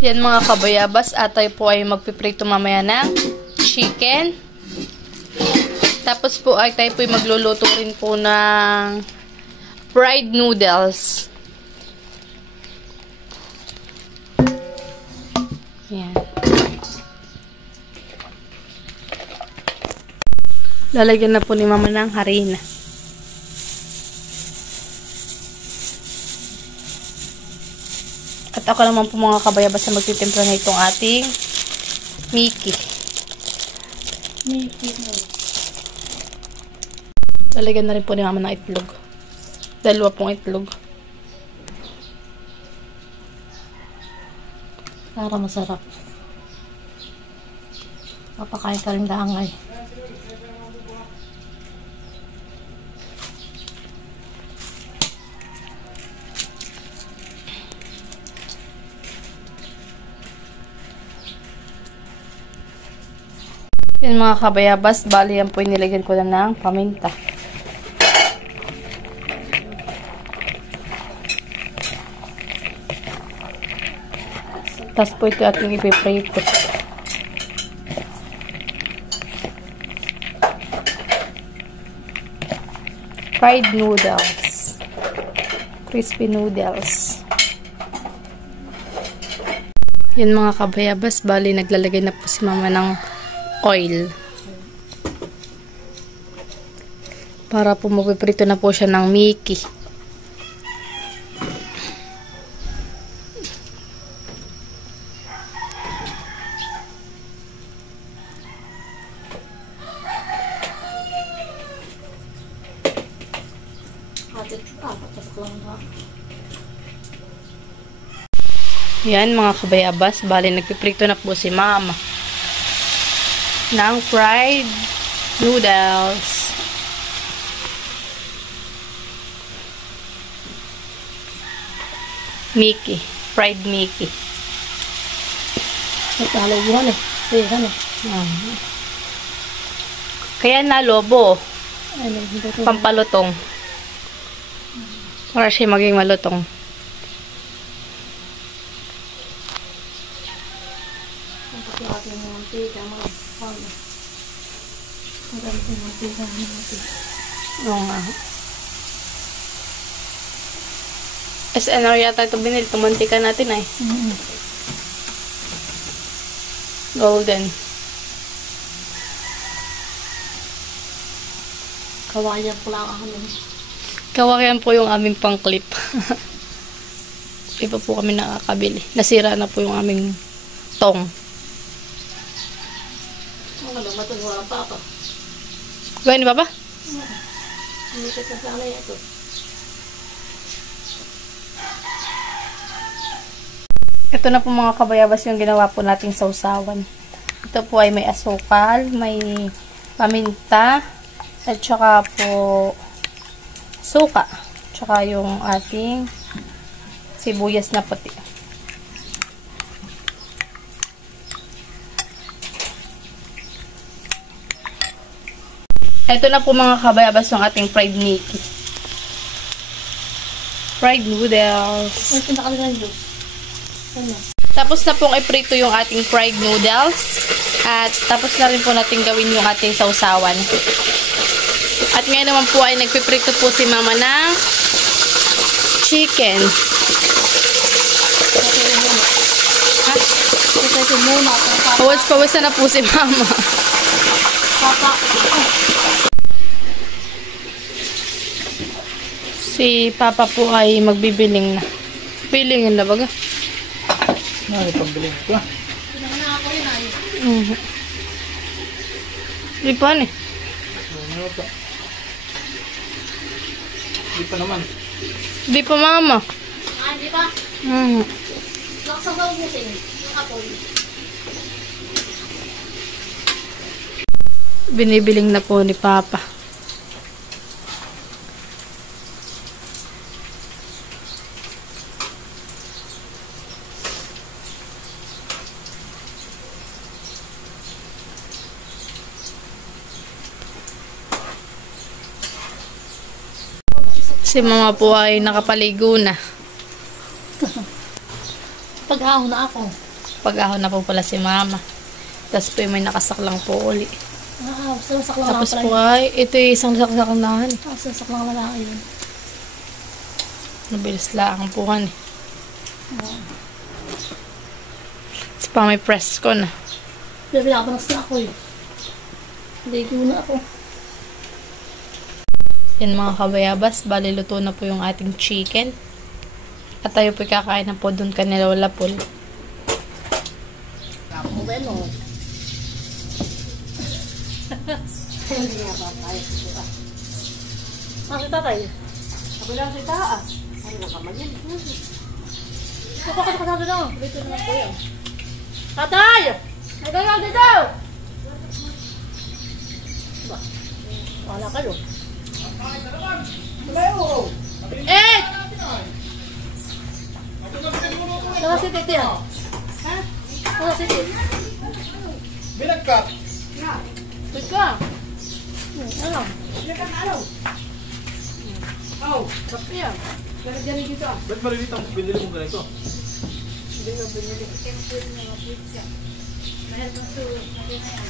Yan mga kabayabas, atay po ay magpiprito mamaya ng chicken. Tapos po ay tayo po ay magluluto rin po ng fried noodles. Yan. Lalagyan na po ni mama ng harina. At ako naman po mga kabayabas na magtitimpla na itong ating Mickey. Lalagyan na rin po ni mama ng itlog. 2 pong itlog. Para masarap. Papakain ka rin daangay. Yan mga kabayabas, bali yan po nilagyan ko na ng paminta. Tapos po ito ating ipiprito. Fried noodles. Crispy noodles. Yan mga kabayabas, bali naglalagay na po si mama ng oil. Para po magpiprito na po siya ng Mickey. Yan mga kabayabas, bali nagpiprito na po si mama ng fried noodles. Mickey. Fried Mickey. Nagkalaguhan eh. Sihan eh. Kaya na lobo. Pampalutong. Para siya maging malutong. Oo nga. SNR yata ito binili. Tumantika natin ay. Golden. Kawayan po lang ako nun. Kawayan po yung aming pang-clip. Iba po kami nakakabili. Nasira na po yung aming tong. Wala matun, wala pa ako. Gawin ba ba? Hindi ka sana ito. Ito na po mga kabayabas yung ginawa po nating sausawan. Ito po ay may asukal, may paminta, at saka po suka. Tsaka yung ating sibuyas na puti. Ito na po mga kabayabas yung ating fried Mickey. Fried noodles. Ay, pinakalilan juice. Ano? Tapos na pong iprito yung ating fried noodles. At tapos na rin po natin gawin yung ating sausawan. At ngayon naman po ay nagpiprito po si mama ng chicken. Ha? Pawis na po si mama. Papa. Si papa po ay magbibiling na. Bilingin na baga. Ay, pagbiling ko. Di pa ni. Di pa naman. Di pa mama. Ah, di ba? Laksa daw mo sin. Nakapon. Binibiling na po ni papa. Si mama po ay nakapaligo na. Pag-ahon na ako. Pag-ahon na po pala si mama. Tapos po may nakasaklang po uli. Sasak lang Tapos po ay, ito yung isang saksaklahan. Sasak lang wala yun. Nabilis lang ang puhan eh. Tapos pa may press ko na. Bibila ko ng snack ko eh. Hindi ko na ako. Yan mga kabayabas, bali luto na po yung ating chicken. At tayo po kakain na po doon kanila wala po. Ako bueno. Hindi nga ba tayo sa si tatay? Ako lang si taas. Ano na kamay yan? Ako kasado lang. Dito naman po yan. Tatay! Nagagaw dito! Ba? Wala kayo. Eh! Saka si Titi yan. Ha? Saka si Titi. Bilang ka. Wait ka. Ano? Oh, kape yan. Ganyan dito ah. Ba't maliliit ang binili mo ganito? Hindi nga binili. Temple na mga pizza. Meron ng sulit. Hindi na yan.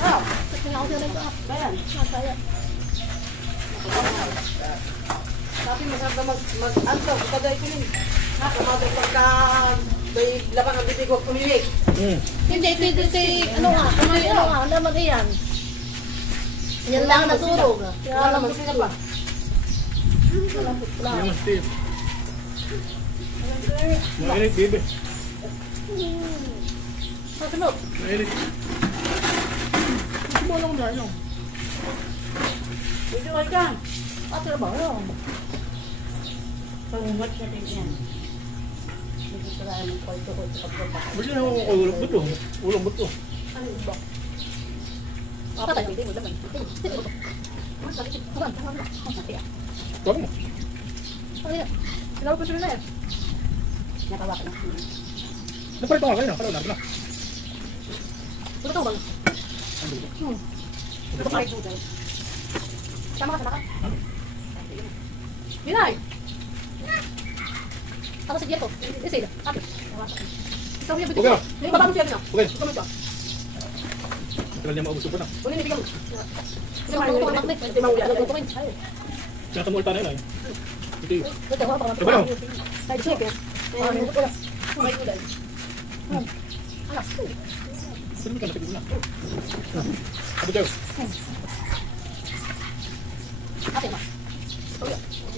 Ah, kasi nga ako sa nito ah. Bayan. Masaya. Sabi masarap na mag-anto, kapagay ko yun. Nakamagal pagka may laban ang bibig ko pumilik. Hindi, ito, ano nga, laman iyan. Yan lang natulog. Kaya naman sila ba? Yung Steve. Mainit, baby. Masunod. Mainit. Gusto mo lang na yun. Medyo ay ka. Ate na ba? Ano? Pangumat na din yan. Hindi ko lang ng kwento ko sa kapatid. Bili na ako ulang buto. Ulang buto. Ano ba? Tatay. Hindi mo laman. Tawag mo. Sinawag ko sila na yan. Nakawakan na. Napalit ako kayo na. Parang natin na. Ano ito ba? Ito pa rin dudal. Sama ka. Binay! Ako si Jericho. Isil. Ate. Ikaw yung Okay na. Yung baba mo siya na. Okay. Ikaw mo siya. Tagal niya maubos ko na. Kunin, bigyan mo. Hindi mawala. Sinakamulta na yun ay. Ito yun. Ito, baka Ito ba lang? Side chicken. May gulay. Sino mo ka napigil na? Abo tayo. Ate, ma.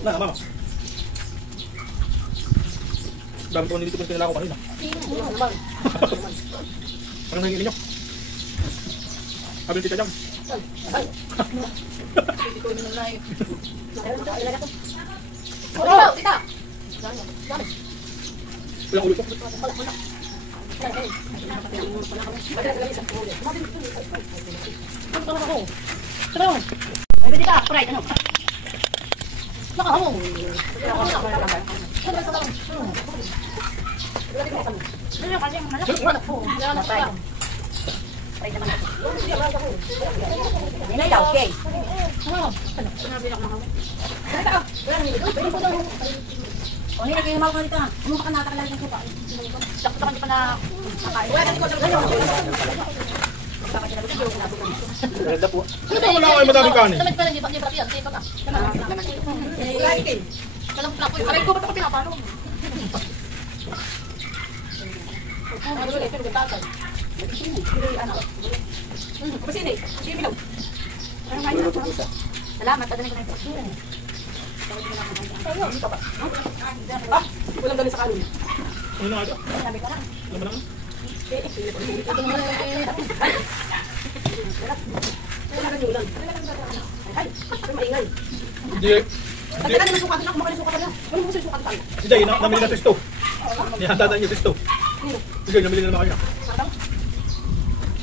Na, mama. Dami ko nilito ko yung kinala ko kanina. Parang nangingin nyo. Sabi tita dyan. Hindi ko naman na yun. Ito, tita. Walang ulo ko. Ay, pwede ka. Pride, ano? Nakahamong. Ano kasi malaki? Hindi daw, okay. O, hindi kayo mga kanita. Ano ka natakalala ng suka? Sakto ka hindi pa na kakain. Ganda po. Ano ba wala kayo madaming kanin? Tamad pa lang, di ba? Di ba? Di ba? Walang plako yun. Aray ko, ba't ako pinapalo? Ano ulit? Pero tatay. Kapasini, sige daw. Salamat, padaling ko na ito. Ah, walang galing sa kanin. Ano na nga ito? Sabi ka lang. Alam mo na nga? Wala kang ulan. Ay, ay, maingay. Hindi. Pagka ka naman sukat na, kumakain sukat na. Ano mo sa sukat tayo? Si Jay, namili na sa stove. Nihanda niyo sa stove. Si Jay, namili na naman kayo na.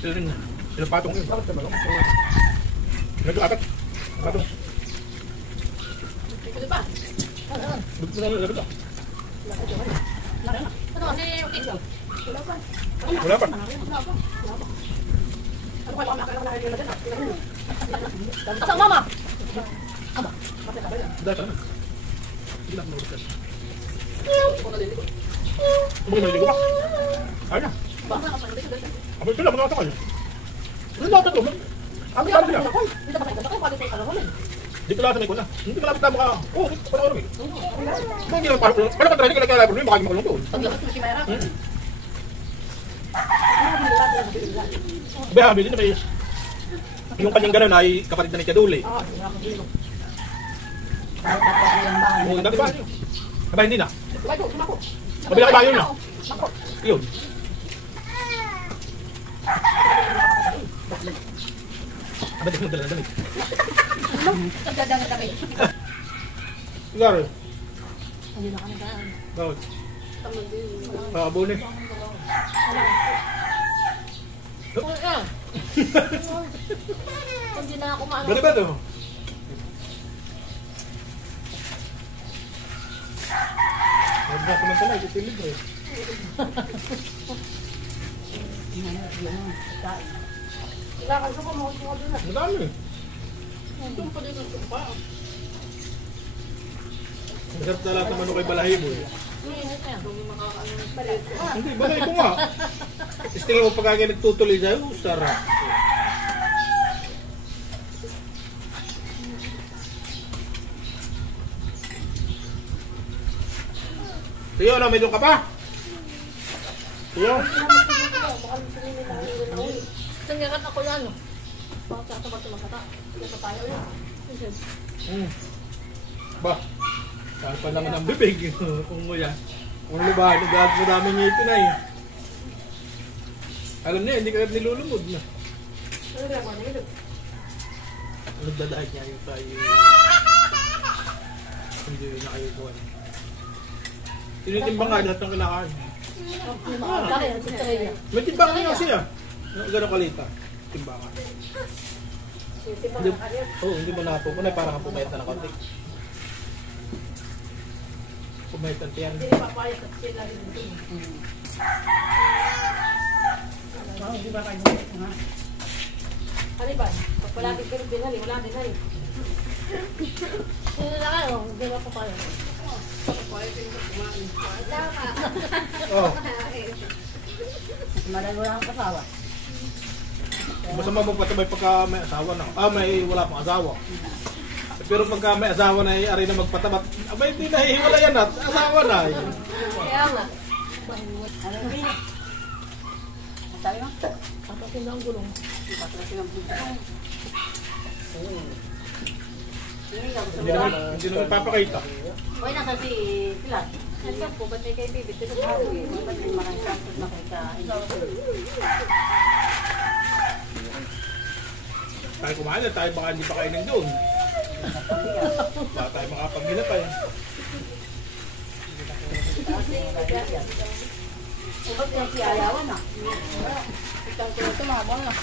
Sila rin. Sila patong yun. Nag-akat. Patong. Pwede pa. Bukti na lang. Ano kasi, okay. Wala pa. Ano kaya kami akala na dyan? Asang mama? Dahil pa naman. Hindi lang mawala. Abay, maligo ba? Ayun na. Baka ka pa, hindi ka Abay, sila, magkakata kayo. Ano dapat ito? Ang sabi sila. Hindi ka pa kayo, baka pwede tayo kalawalin. Dito lang sa may kuna. Hindi malapit na mukha. Oo, dito pa na eh. Kung hindi lang parang, parang ka hindi ka nagkala problema, baka hindi makulong doon. Paglabas mo si Mayra. Abay, habili na may... Yung kanyang gano'n ay kapatid na ni Kaduli. Ah, hindi ako dito. Oo, dati ba? Abay, hindi na. Bago, sumako. Kabila kayo na. Sumako. Yun. Abay, di mo dala na damit. Nagdadang kami. Sigaro. Hindi na kami daan. Bakit? Tamad din. Paabon eh. Kung yan. Hindi na ako maano. Bali ba ito? Huwag na kumantala, ititilid eh. Ilakad ko pa, makuha doon na. Madami eh. Doon pa din ang sumpa. Masarap na lahat naman kay Balahibo eh. Init na yan. Kung makakaano ng palit. Hindi, Balahibo nga. Tapos tingin mo pagka kayo nagtutuloy sa'yo, sarap. Tiyo, no, may doon ka pa? Tiyo? Sanyakat ako yan. Bakit sa tabat tumakata? Ito pa tayo yan. Ba, saan pa naman ang bibig? Kung nguya. Kung lubahan, nagagad mo dami niya ito na eh. Alam niya, hindi ka nilulumod na. Ano ba yan? Nagdadahin niya yung tayo. Hindi na kayo buwan. Tinitimbang nga lahat ng kinakain. Kaya, si Trey. May timbangan nga siya. Gano'ng kalita. Timbangan. Hindi, hindi mo na po. Kunay parang pumayat na ng konti. Pumayat ang tiyan. Hindi papayat at sila rin dito. Hindi ba kayo nga? Ano ba? Pag palagi ka rin binali, wala din ay. Sino na kayo? Hindi ba papayat? Oh, Malay wala kang kasawa. masama mo patabay pagka may asawa na. May wala pang asawa. Pero pagka may asawa na, ari na magpatabat. Abay, hindi na hiwala yan at asawa na. Kaya nga. Ano ba yun? Sabi mo? Patasin na ang gulong. Patrasin ang buto. Hindi naman papakita. Uy, nasa si Pilar. Ano ba po? Ba't may kay Bibi? Ito na Ba't may maraming kapit na kita? Tayo kumain na, tayo baka hindi pa kainin doon. Baka tayo makapaghinapay. Ba't yung si Ayawan ah? Ito, tumabang na.